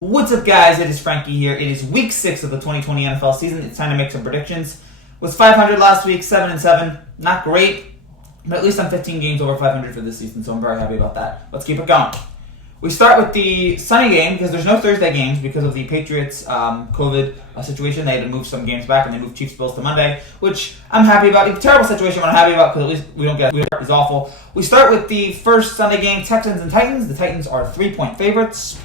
What's up, guys? It is Frankie here. It is week 6 of the 2020 NFL season. It's time to make some predictions. Was 500 last week, 7-7. Not great, but at least I'm 15 games over 500 for this season, so I'm very happy about that. Let's keep it going. We start with the Sunday game because there's no Thursday games because of the Patriots COVID situation. They had to move some games back, and they moved Chiefs-Bills to Monday, which I'm happy about. It's a terrible situation, but I'm happy about because at least we don't get it's awful. We start with the first Sunday game, Texans and Titans. The Titans are 3-point favorites.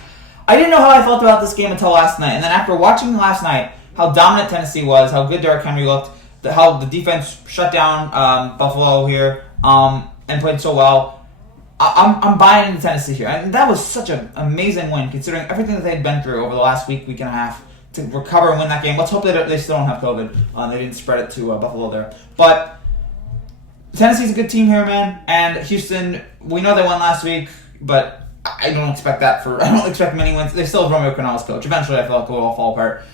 I didn't know how I felt about this game until last night, and then after watching last night how dominant Tennessee was, how good Derrick Henry looked, how the defense shut down Buffalo here and played so well, I'm buying into Tennessee here. And that was such an amazing win considering everything that they'd been through over the last week and a half to recover and win that game. Let's hope they still don't have COVID. They didn't spread it to Buffalo there. But Tennessee's a good team here, man. And Houston, we know they won last week, but I don't expect many wins. They still have Romeo Crennel's coach. Eventually, I feel like it will all fall apart.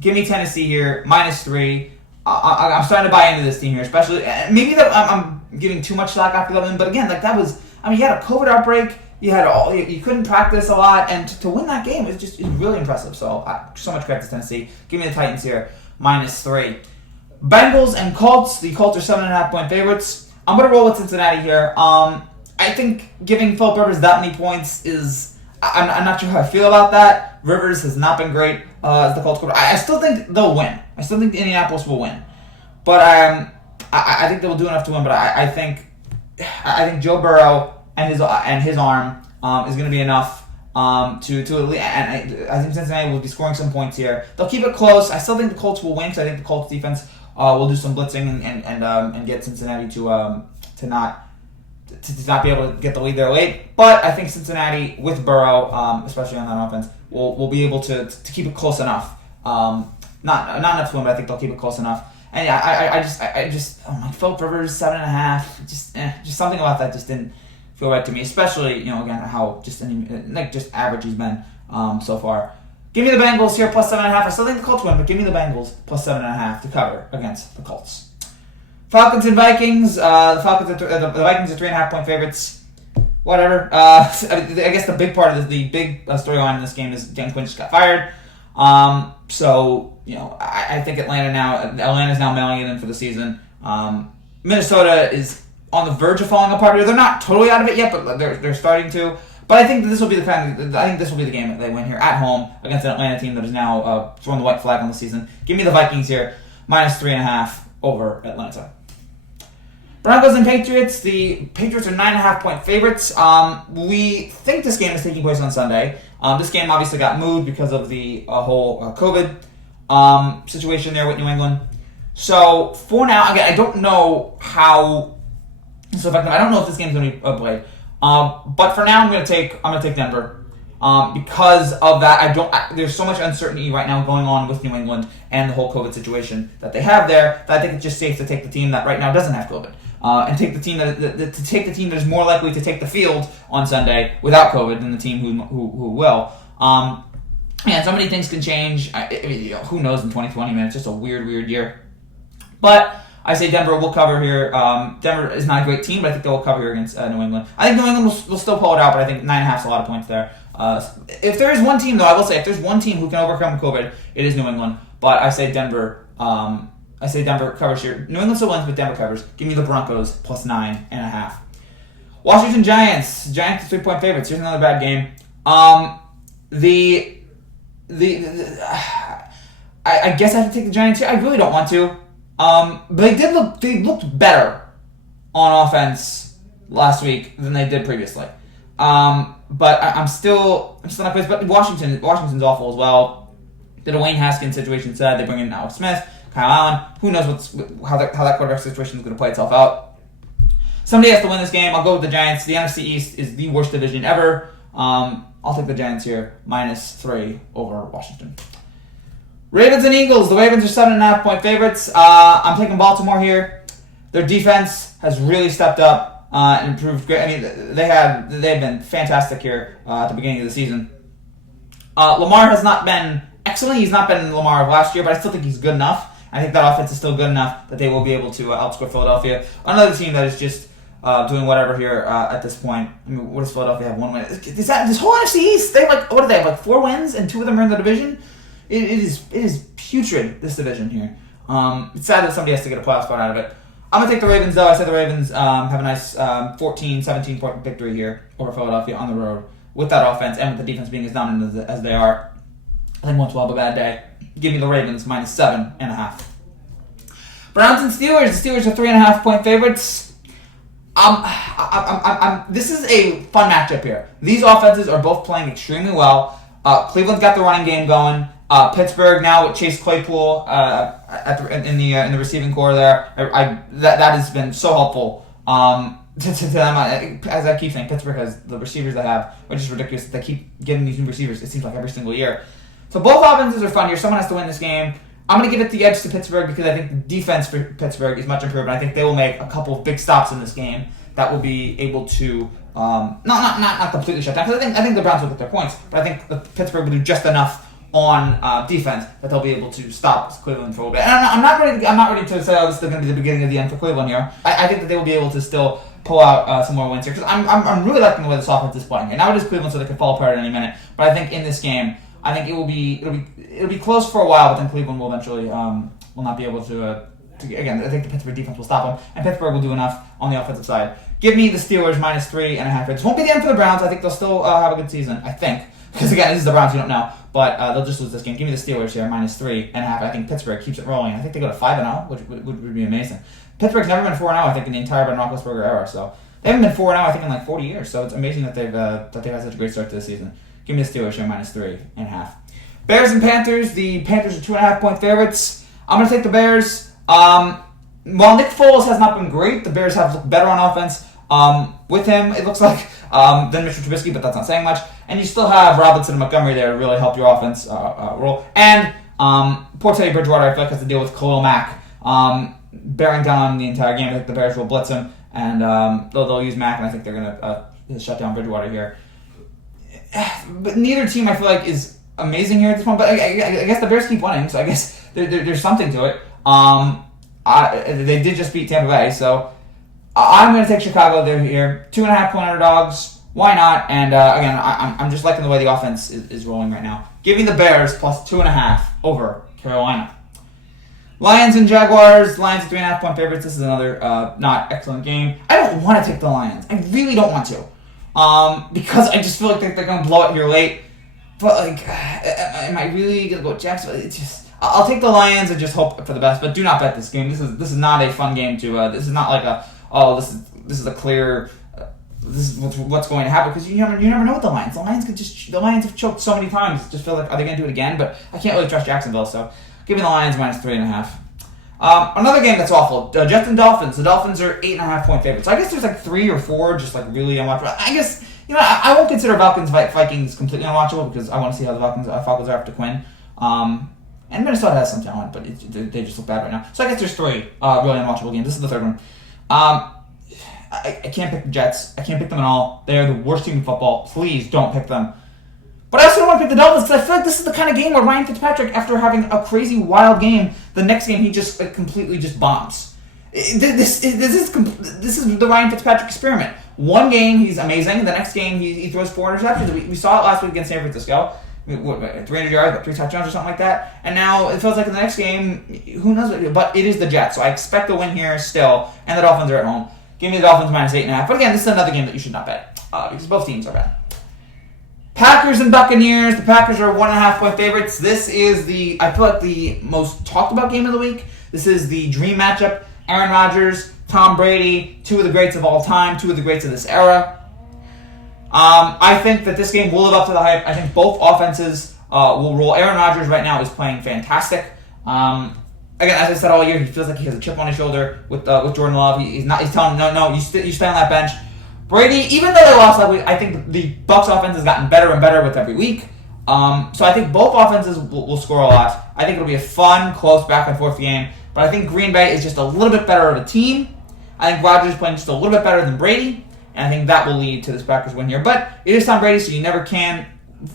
Give me Tennessee here, -3. I'm starting to buy into this team here, especially. Maybe that I'm giving too much slack after that win, but again, you had a COVID outbreak. You couldn't practice a lot, and to win that game is really impressive. So much credit to Tennessee. Give me the Titans here, -3. Bengals and Colts. The Colts are 7.5-point favorites. I'm gonna roll with Cincinnati here. I think giving Philip Rivers that many points is... I'm not sure how I feel about that. Rivers has not been great as the Colts quarterback. I still think they'll win. I still think Indianapolis will win. But I think they will do enough to win. But I think Joe Burrow and his arm is going to be enough to at least... And I think Cincinnati will be scoring some points here. They'll keep it close. I still think the Colts will win because I think the Colts defense will do some blitzing and get Cincinnati to not be able to get the lead there late. But I think Cincinnati, with Burrow, especially on that offense, will be able to keep it close enough. Not enough to win, but I think they'll keep it close enough. And yeah, Philip Rivers, 7.5. Just something about that just didn't feel right to me. Especially, again, how just average he's been so far. Give me the Bengals here, +7.5. I still think the Colts win, but give me the Bengals, +7.5 to cover against the Colts. Falcons and Vikings. The Vikings are 3.5-point favorites. Whatever. I guess the big part of the big storyline in this game is Dan Quinn just got fired. So I think Atlanta's now mailing it in for the season. Minnesota is on the verge of falling apart here. They're not totally out of it yet, but they're starting to. But I think this will be the game that they win here at home against an Atlanta team that is now throwing the white flag on the season. Give me the Vikings here, -3.5 over Atlanta. Broncos and Patriots. The Patriots are 9.5-point favorites. We think this game is taking place on Sunday. This game obviously got moved because of the whole COVID situation there with New England. So for now, again, I don't know how this will affect them. I don't know if this game is going to be played. But for now, I'm going to take Denver. Because of that, there's so much uncertainty right now going on with New England and the whole COVID situation that they have there that I think it's just safe to take the team that right now doesn't have COVID. And take the team that is more likely to take the field on Sunday without COVID than the team who will. And so many things can change. Who knows in 2020, man? It's just a weird year. But I say Denver will cover here. Denver is not a great team, but I think they will cover here against New England. I think New England will still pull it out, but I think 9.5 is a lot of points there. If there is one team, though, I will say if there's one team who can overcome COVID, it is New England. But I say Denver. I say Denver covers here. New England still wins, but Denver covers. Give me the Broncos +9.5. Washington Giants. Giants are 3-point favorites. Here's another bad game. I guess I have to take the Giants here. I really don't want to. But they looked better on offense last week than they did previously. But I'm still not crazy. But Washington's awful as well. The Dwayne Haskins situation said they bring in Alex Smith, Kyle Allen. Who knows how that quarterback situation is going to play itself out. Somebody has to win this game. I'll go with the Giants. The NFC East is the worst division ever. I'll take the Giants here, -3 over Washington. Ravens and Eagles. The Ravens are 7.5-point favorites. I'm taking Baltimore here. Their defense has really stepped up and improved. Great. I mean, they've been fantastic here at the beginning of the season. Lamar has not been excellent. He's not been Lamar of last year, but I still think he's good enough. I think that offense is still good enough that they will be able to outscore Philadelphia. Another team that is just doing whatever here at this point. I mean, what does Philadelphia have? 1 win? Is that this whole NFC East? They have what do they have? 4 wins, and 2 of them are in the division. It is putrid, this division here. It's sad that somebody has to get a playoff spot out of it. I'm going to take the Ravens, though. I said the Ravens have a nice 14, 17-point victory here over Philadelphia on the road with that offense and with the defense being as dominant as they are. I think once we'll have a bad day. Give me the Ravens minus 7.5. Browns and Steelers. The Steelers are 3.5-point favorites. This is a fun matchup here. These offenses are both playing extremely well. Cleveland's got the running game going. Pittsburgh now with Chase Claypool in the receiving core there. That has been so helpful to them. As I keep saying, Pittsburgh has the receivers they have, which is ridiculous. They keep getting these new receivers, it seems like, every single year. So both offenses are fun here. Someone has to win this game. I'm going to give it the edge to Pittsburgh because I think the defense for Pittsburgh is much improved. And I think they will make a couple of big stops in this game that will be able to not completely shut down. Because I think the Browns will get their points, but I think the Pittsburgh will do just enough on defense that they'll be able to stop Cleveland for a little bit. And I'm not ready to say, this is going to be the beginning of the end for Cleveland here. I think that they will be able to still pull out some more wins here because I'm really liking the way this offense is playing here. Now it is Cleveland, so they could fall apart at any minute. But I think in this game, I think it'll be close for a while, but then Cleveland will eventually will not be able to again. I think the Pittsburgh defense will stop them, and Pittsburgh will do enough on the offensive side. Give me the Steelers minus 3.5. This won't be the end for the Browns. I think they'll still have a good season. I think because again, this is the Browns. You don't know, but they'll just lose this game. Give me the Steelers here minus 3.5. I think Pittsburgh keeps it rolling. I think they go to 5-0, which would be amazing. Pittsburgh's never been 4-0. I think in the entire Ben Roethlisberger era. So they haven't been 4-0. I think in like 40 years. So it's amazing that they've had such a great start to the season. Give me the Steelers here minus 3.5. Bears and Panthers. The Panthers are 2.5-point favorites. I'm going to take the Bears. While Nick Foles has not been great, the Bears have looked better on offense. With him, it looks like, than Mr. Trubisky, but that's not saying much. And you still have Robinson and Montgomery there to really help your offense roll. And poor Teddy Bridgewater, I feel like, has to deal with Khalil Mack bearing down the entire game. I think the Bears will blitz him, and they'll use Mack, and I think they're going to shut down Bridgewater here. But neither team, I feel like, is amazing here at this point, but I guess the Bears keep winning, so I guess there's something to it. They did just beat Tampa Bay, so I'm going to take Chicago. They're here, 2.5-point underdogs. Why not? And again, I'm just liking the way the offense is rolling right now. Give me the Bears plus 2.5 over Carolina. Lions and Jaguars. Lions are 3.5-point favorites. This is another not excellent game. I don't want to take the Lions. I really don't want to, because I just feel like they're going to blow it here late. But like, am I really gonna go with Jacksonville? It's just, I'll take the Lions and just hope for the best. But do not bet this game. This is not a fun game to. This is not like this is a clear. This is what's going to happen because you never know with the Lions. The Lions have choked so many times. Just feel like, are they gonna do it again? But I can't really trust Jacksonville. So give me the Lions minus 3.5. Another game that's awful. Jets and Dolphins. The Dolphins are 8.5-point favorites. So I guess there's like 3 or 4 just like really unwatchable. I guess. I won't consider Vikings completely unwatchable because I want to see how the Falcons are after Quinn. And Minnesota has some talent, but they just look bad right now. So I guess there's 3 really unwatchable games. This is the third one. I can't pick the Jets. I can't pick them at all. They are the worst team in football. Please don't pick them. But I also don't want to pick the Dolphins because I feel like this is the kind of game where Ryan Fitzpatrick, after having a crazy wild game, the next game he just completely just bombs. This is the Ryan Fitzpatrick experiment. One game he's amazing. The next game he throws 4 interceptions. We saw it last week against San Francisco. 300 yards, 3 touchdowns or something like that. And now it feels like in the next game, who knows? But it is the Jets, so I expect a win here still. And the Dolphins are at home. Give me the Dolphins minus 8.5. But again, this is another game that you should not bet because both teams are bad. Packers and Buccaneers. The Packers are 1.5-point favorites. This is I feel like the most talked about game of the week. This is the dream matchup. Aaron Rodgers, Tom Brady, 2 of the greats of all time, 2 of the greats of this era. I think that this game will live up to the hype. I think both offenses will roll. Aaron Rodgers right now is playing fantastic. Again, as I said all year, he feels like he has a chip on his shoulder with Jordan Love. He's telling him, no, you stay on that bench. Brady, even though they lost last week, I think the Bucs offense has gotten better and better with every week. So I think both offenses will score a lot. I think it'll be a fun, close, back and forth game. But I think Green Bay is just a little bit better of a team. I think Rodgers is playing just a little bit better than Brady. And I think that will lead to this Packers win here. But it is Tom Brady, so you never can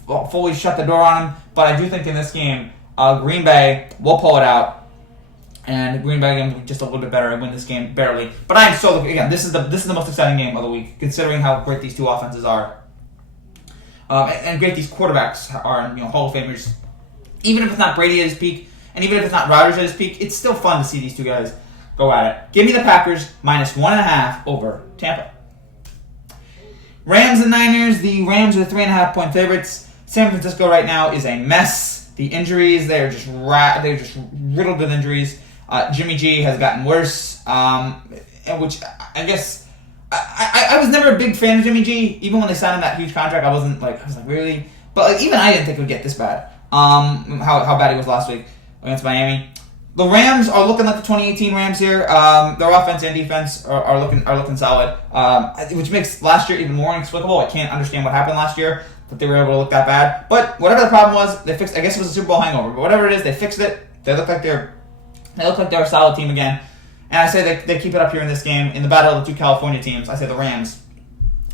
fully shut the door on him. But I do think in this game, Green Bay will pull it out. And Green Bay again just a little bit better. I win this game barely, but I am so looking again. This is the most exciting game of the week, considering how great these two offenses are, and great these quarterbacks are. Hall of Famers. Even if it's not Brady at his peak, and even if it's not Rodgers at his peak, it's still fun to see these two guys go at it. Give me the Packers -1.5 over Tampa. Rams and Niners. The Rams are the 3.5-point favorites. San Francisco right now is a mess. The injuries, they're just riddled with injuries. Jimmy G has gotten worse, which I guess I was never a big fan of Jimmy G. Even when they signed him that huge contract, I was like really, but even I didn't think it would get this bad. How bad he was last week against Miami. The Rams are looking like the 2018 Rams here. Their offense and defense are looking solid, which makes last year even more inexplicable. I can't understand what happened last year that they were able to look that bad. But whatever the problem was, they fixed. I guess it was a Super Bowl hangover, but whatever it is, they fixed it. They look like they're a solid team again. And I say they keep it up here in this game. In the battle of the two California teams, I say the Rams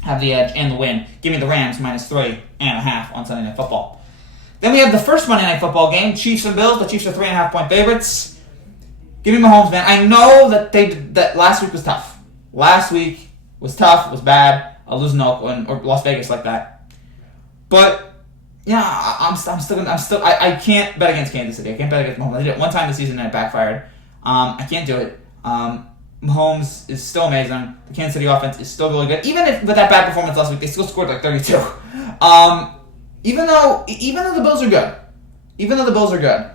have the edge and the win. Give me the Rams -3.5 on Sunday Night Football. Then we have the first Monday Night Football game, Chiefs and Bills. The Chiefs are 3.5-point favorites. Give me Mahomes, man. I know that last week was tough. Last week was tough, was bad. Losing to Oakland or Las Vegas like that. But yeah, I can't bet against Kansas City. I can't bet against Mahomes. I did it one time this season and it backfired. I can't do it. Mahomes is still amazing. The Kansas City offense is still really good. Even if with that bad performance last week, they still scored like 32. Even though the Bills are good,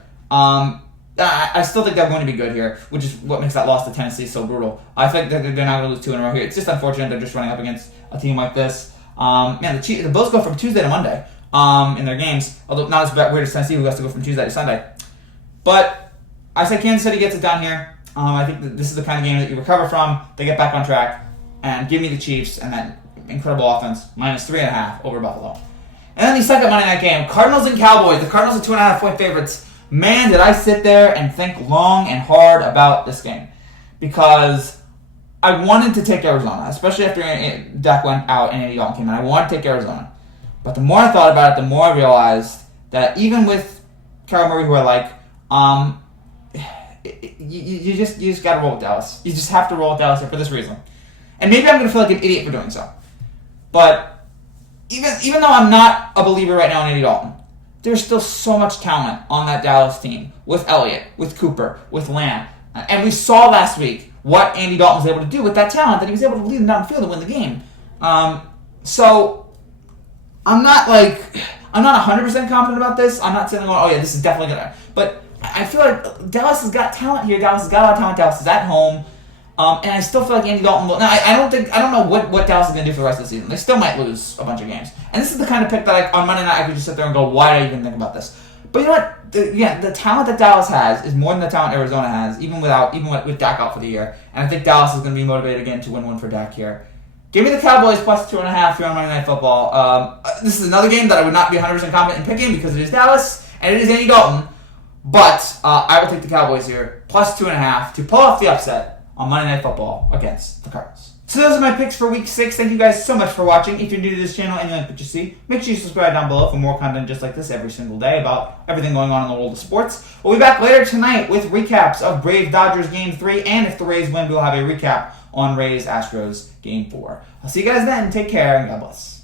I still think they're going to be good here, which is what makes that loss to Tennessee so brutal. I think that they're not going to lose 2 in a row here. It's just unfortunate they're just running up against a team like this. The Bills go from Tuesday to Monday in their games, although not as weird as Tennessee, who has to go from Tuesday to Sunday. But I say Kansas City gets it done here. I think that this is the kind of game that you recover from. They get back on track, and give me the Chiefs and that incredible offense -3.5 over Buffalo. And then the second Monday night game, Cardinals and Cowboys. The Cardinals are 2.5-point favorites. Man, did I sit there and think long and hard about this game. Because I wanted to take Arizona, especially after Dak went out and Andy Dalton came in. I wanted to take Arizona. But the more I thought about it, the more I realized that even with Kyler Murray, who I like, you just got to roll with Dallas. You just have to roll with Dallas here for this reason. And maybe I'm going to feel like an idiot for doing so. But even though I'm not a believer right now in Andy Dalton, there's still so much talent on that Dallas team with Elliott, with Cooper, with Lamb. And we saw last week what Andy Dalton was able to do with that talent, that he was able to lead them down the field and win the game. So I'm not 100% confident about this. I'm not saying, oh yeah, this is definitely going to. But I feel like Dallas has got talent here. Dallas has got a lot of talent. Dallas is at home. And I still feel like Andy Dalton will. Now, I don't know what Dallas is going to do for the rest of the season. They still might lose a bunch of games. And this is the kind of pick that on Monday night I could just sit there and go, why did I even think about this? But you know what? The talent that Dallas has is more than the talent Arizona has, even with Dak out for the year. And I think Dallas is going to be motivated again to win one for Dak here. Give me the Cowboys +2.5 here on Monday Night Football. This is another game that I would not be 100% confident in picking because it is Dallas and it is Andy Dalton. But I will take the Cowboys here +2.5 to pull off the upset on Monday Night Football against the Cardinals. So those are my picks for Week 6. Thank you guys so much for watching. If you're new to this channel and you like what you see, make sure you subscribe down below for more content just like this every single day about everything going on in the world of sports. We'll be back later tonight with recaps of Braves-Dodgers Game 3, and if the Rays win, we'll have a recap on Rays-Astros Game 4. I'll see you guys then. Take care, and God bless.